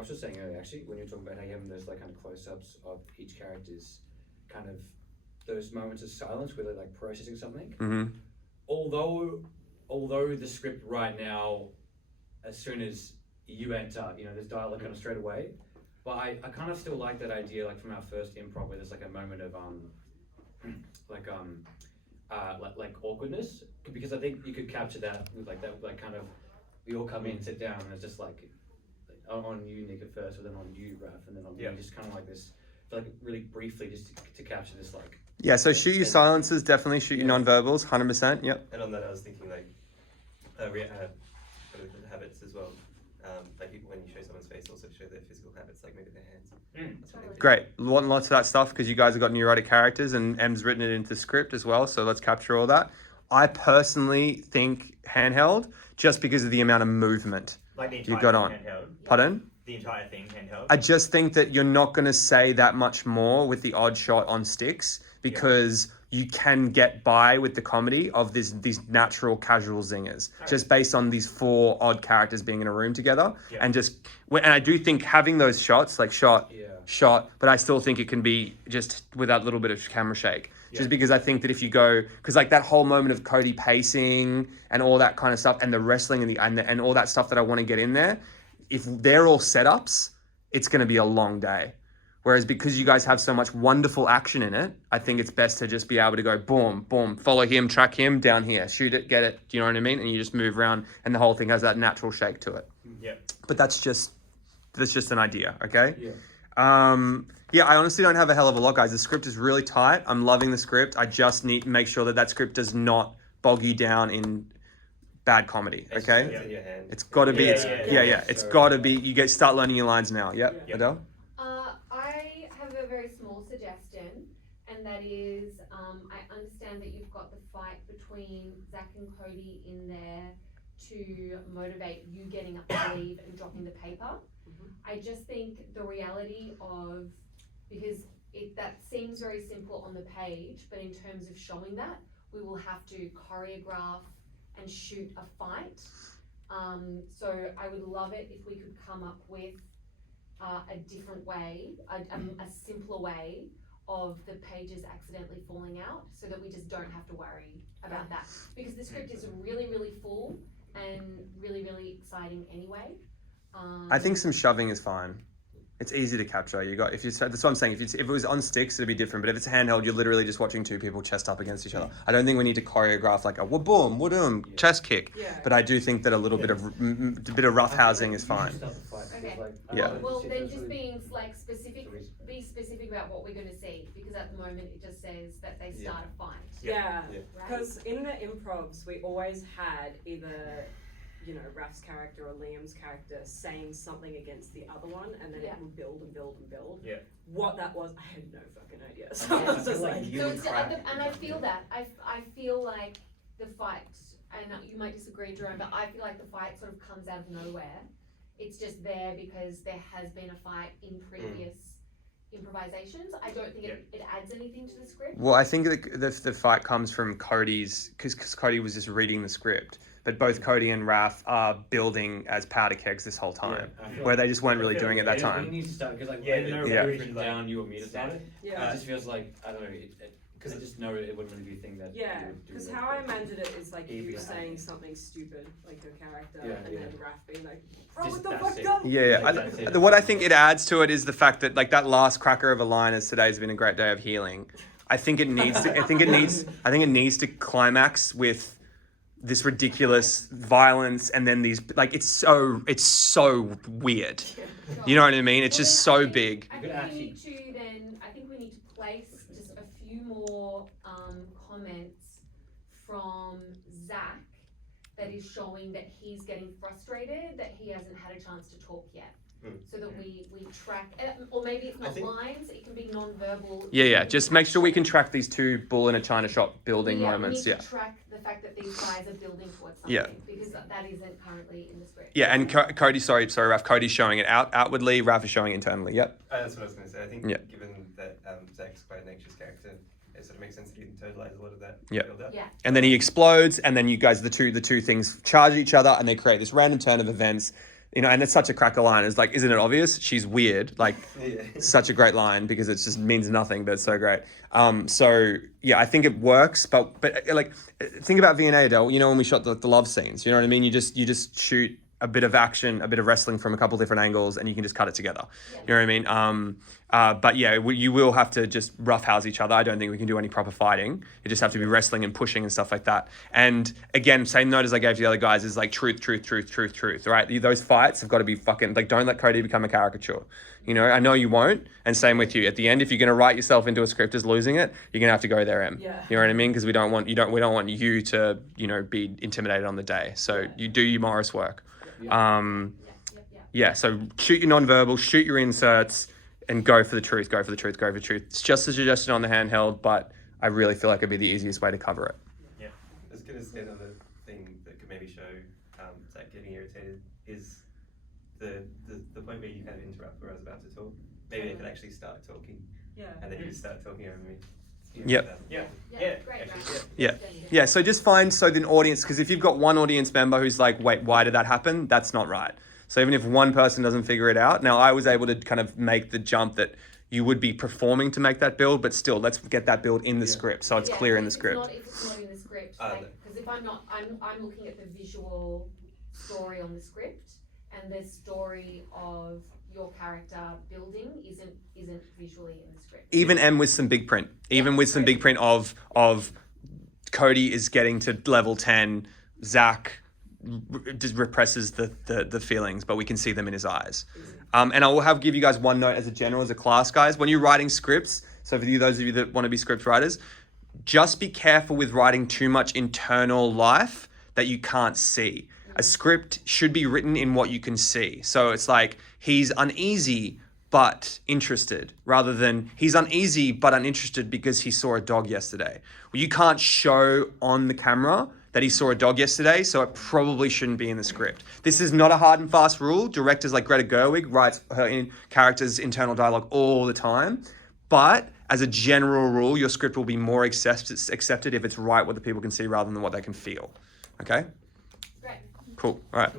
Josh was saying earlier, actually, when you were talking about how you have those like kind of close-ups of each character's kind of those moments of silence where they're like processing something. Mm-hmm. Although the script right now, as soon as you enter, there's dialogue kind of straight away. But I kind of still like that idea, like from our first improv, where there's like a moment of like awkwardness, because I think you could capture that with like that, like kind of we all come in, sit down, and it's just like on you, Nick, at first, or then on you, Raph, and then on me, just kind of like this, like really briefly, just to capture this like. Yeah, so shoot your silences, definitely shoot your non-verbals, 100%. Yep. And on that, I was thinking like habits as well. Like when you show someone's face, also show their physical habits, like maybe their hands. Great. Lots of that stuff because you guys have got neurotic characters and M's written it into the script as well. So let's capture all that. I personally think handheld just because of the amount of movement like the entire you got on. Handheld. Pardon? The entire thing handheld. I just think that you're not going to say that much more with the odd shot on sticks because you can get by with the comedy of these natural casual zingers just based on these 4 odd characters being in a room together and I do think having those shots like shot, but I still think it can be just with that little bit of camera shake. Just because I think that if you go, because like that whole moment of Cody pacing and all that kind of stuff and the wrestling and all that stuff that I want to get in there, if they're all setups, it's going to be a long day. Whereas because you guys have so much wonderful action in it, I think it's best to just be able to go boom, boom, follow him, track him, down here, shoot it, get it. Do you know what I mean? And you just move around and the whole thing has that natural shake to it. Yeah. But that's just an idea, okay? Yeah. I honestly don't have a hell of a lot, guys. The script is really tight. I'm loving the script. I just need to make sure that script does not bog you down in bad comedy, okay? It's got to be, it's got to be, start learning your lines now. Yep. Adele? I have a very small suggestion, and that is, I understand that you've got the fight between Zach and Cody in there to motivate you getting up to leave and dropping the paper. I just think the reality of, because that seems very simple on the page, but in terms of showing that, we will have to choreograph and shoot a fight. So I would love it if we could come up with a different way, a simpler way of the pages accidentally falling out, so that we just don't have to worry about that. Because the script is really, really full and really, really exciting anyway. I think some shoving is fine. It's easy to capture. That's what I'm saying. If it was on sticks, it'd be different. But if it's handheld, you're literally just watching 2 people chest up against each other. I don't think we need to choreograph like a wa-boom, wa-doom, chest kick. But I do think that a little bit of rough housing is fine. Okay. Yeah. Well, then just being like be specific about what we're going to see, because at the moment it just says that they start a fight. Yeah, because in the improvs we always had either, Raph's character or Liam's character saying something against the other one, and then it would build and build and build. Yeah. What that was, I had no fucking idea. So I was just like, and I feel that. I feel like the fight, and you might disagree, Jerome, but I feel like the fight sort of comes out of nowhere. It's just there because there has been a fight in previous improvisations. I don't think it adds anything to the script. Well, I think the fight comes from Cody's, because Cody was just reading the script. But both Cody and Raph are building as powder kegs this whole time, where they just weren't really doing it that time. We need to start, because like even though we've written down you or me to start it, it just feels like, I don't know, because I just know it wouldn't really be a thing that because how I imagined it is like you saying something stupid, like your character, and then Raph being like, what the fuck done? What I think it adds to it is the fact that like that last cracker of a line is today's been a great day of healing. I think it needs to climax with this ridiculous violence, and then these like it's so weird. You know what I mean? It's just so big. I think we need to place just a few more comments from Zach that is showing that he's getting frustrated, that he hasn't had a chance to talk yet. So that we track, or maybe it's not lines, it can be non-verbal. Yeah. Just make sure we can track these 2 bull in a china shop building moments. We need to track the fact that these guys are building towards something. Because that isn't currently in the script. Yeah, and Cody, sorry, Raph, Cody's showing it outwardly, Raph is showing it internally. Yep. That's what I was going to say. I think given that Zach's quite an anxious character, it sort of makes sense that he internalize a lot of that build up. Yeah. And then he explodes, and then you guys, the two things charge each other, and they create this random turn of events You know, and it's such a cracker line. It's like, isn't it obvious? She's weird. Like, Yeah. such a great line because it just means nothing, but it's so great. So yeah, I think it works. But like, think about V&A, Adele. You know, when we shot the love scenes, you know what I mean? You just shoot a bit of action, a bit of wrestling from a couple different angles, and you can just cut it together. You know what I mean? But yeah, you will have to just roughhouse each other. I don't think we can do any proper fighting. You just have to be wrestling and pushing and stuff like that. And again, same note as I gave to the other guys is like truth, right? Those fights have got to be fucking, like, don't let Cody become a caricature. You know, I know you won't. And same with you. At the end, if you're going to write yourself into a script as losing it, you're going to have to go there, Em. Yeah. You know what I mean? Because we don't want you to, you know, be intimidated on the day. So you do your Morris work. Yeah, so shoot your non-verbal, shoot your inserts, and go for the truth. It's just a suggestion on the handheld, but I really feel like it'd be the easiest way to cover it. Yeah. I was gonna say another thing that could maybe show Zach getting irritated is the point where you kind of interrupt where I was about to talk. Maybe I could actually start talking. Yeah. And then you just start talking over me. Yep. Yeah. Great, Yeah, so just find the audience, because if you've got one audience member who's like, wait, why did that happen? That's not right. So even if one person doesn't figure it out, now I was able to kind of make the jump that you would be performing to make that build, but still, let's get that build in the script so it's clear in the script. If it's not in the script, because if I'm not, I'm looking at the visual story on the script, and the story of your character building isn't visually in the script. Even with some big print, with some big print of Cody is getting to level 10, Zach just represses the feelings, but we can see them in his eyes. And I will give you guys one note as a class, guys. When you're writing scripts, so for those of you that want to be script writers, just be careful with writing too much internal life that you can't see. A script should be written in what you can see. So it's like, he's uneasy but interested, rather than he's uneasy but uninterested because he saw a dog yesterday. Well, you can't show on the camera that he saw a dog yesterday, so it probably shouldn't be in the script. This is not a hard and fast rule. Directors like Greta Gerwig writes her characters' internal dialogue all the time. But as a general rule, your script will be more accepted if it's right what the people can see rather than what they can feel. Okay? Great. Cool. All right.